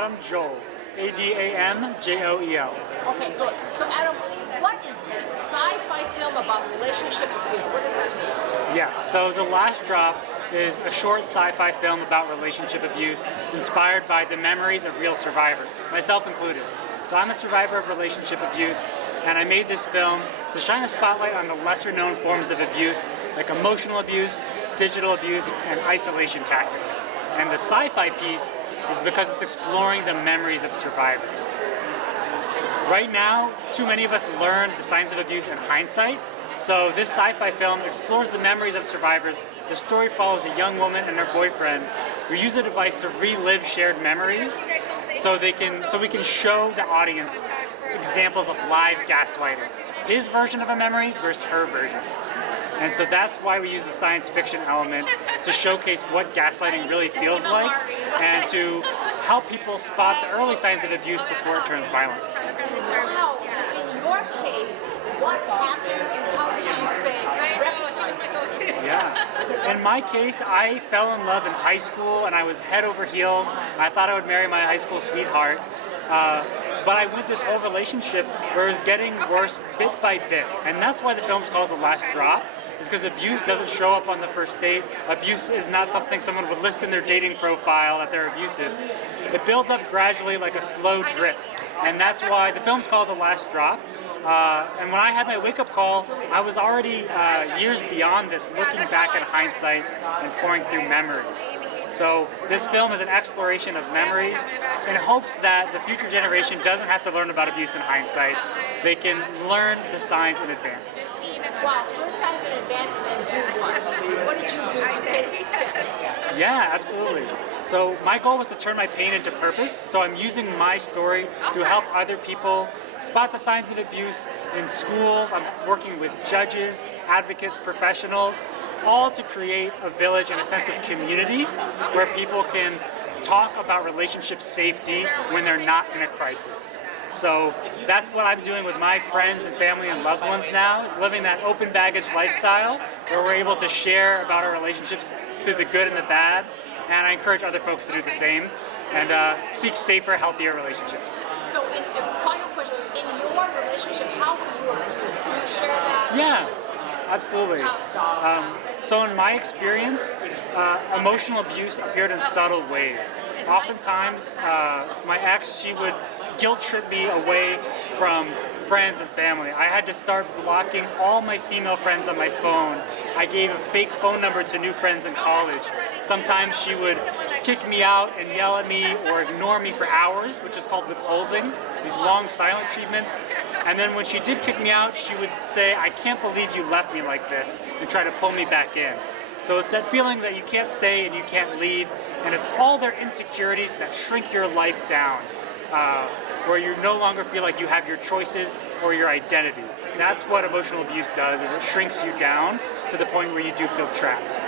Adam Joel. Adamjoel. Okay, good. So Adam, what is this? A sci-fi film about relationship abuse. What does that mean? Yes, so The Last Drop is a short sci-fi film about relationship abuse inspired by the memories of real survivors, myself included. So I'm a survivor of relationship abuse, and I made this film to shine a spotlight on the lesser known forms of abuse, like emotional abuse, digital abuse, and isolation tactics. And the sci-fi piece is because it's exploring the memories of survivors. Right now, too many of us learn the signs of abuse in hindsight, so this sci-fi film explores the memories of survivors. The story follows a young woman and her boyfriend who use a device to relive shared memories so we can show the audience examples of live gaslighting. His version of a memory versus her version. And so that's why we use the science fiction element to showcase what gaslighting really feels like and to help people spot the early signs of abuse before it turns violent. Wow. In your case, what happened and how did you say recognize? Yeah. In my case, I fell in love in high school and I was head over heels. I thought I would marry my high school sweetheart. But I went this whole relationship where it was getting worse bit by bit. And that's why the film's called The Last Drop, is because abuse doesn't show up on the first date. Abuse is not something someone would list in their dating profile that they're abusive. It builds up gradually like a slow drip. And that's why the film's called The Last Drop. And when I had my wake-up call, I was already years beyond this, looking back in hindsight and pouring through memories. So this film is an exploration of memories in hopes that the future generation doesn't have to learn about abuse in hindsight. They can learn the signs in advance. Wow, learn signs in advance and then do what? What did you do to take it? Yeah, absolutely. So my goal was to turn my pain into purpose, so I'm using my story to help other people spot the signs of abuse in schools. I'm working with judges, advocates, professionals, all to create a village and a sense of community where people can talk about relationship safety when they're not in a crisis. So that's what I'm doing with my friends and family and loved ones now, is living that open baggage lifestyle where we're able to share about our relationships through the good and the bad. And I encourage other folks to do the same and seek safer, healthier relationships. So, final question, in your relationship, how were you abused? Can you share that? Yeah, absolutely. So in my experience, emotional abuse appeared in subtle ways. Oftentimes, my ex, she would guilt trip me away from friends and family. I had to start blocking all my female friends on my phone. I gave a fake phone number to new friends in college. Sometimes she would kick me out and yell at me or ignore me for hours, which is called withholding, these long silent treatments. And then when she did kick me out, she would say, "I can't believe you left me like this," and try to pull me back in. So it's that feeling that you can't stay and you can't leave, and it's all their insecurities that shrink your life down, where you no longer feel like you have your choices or your identity. That's what emotional abuse does, is it shrinks you down to the point where you do feel trapped.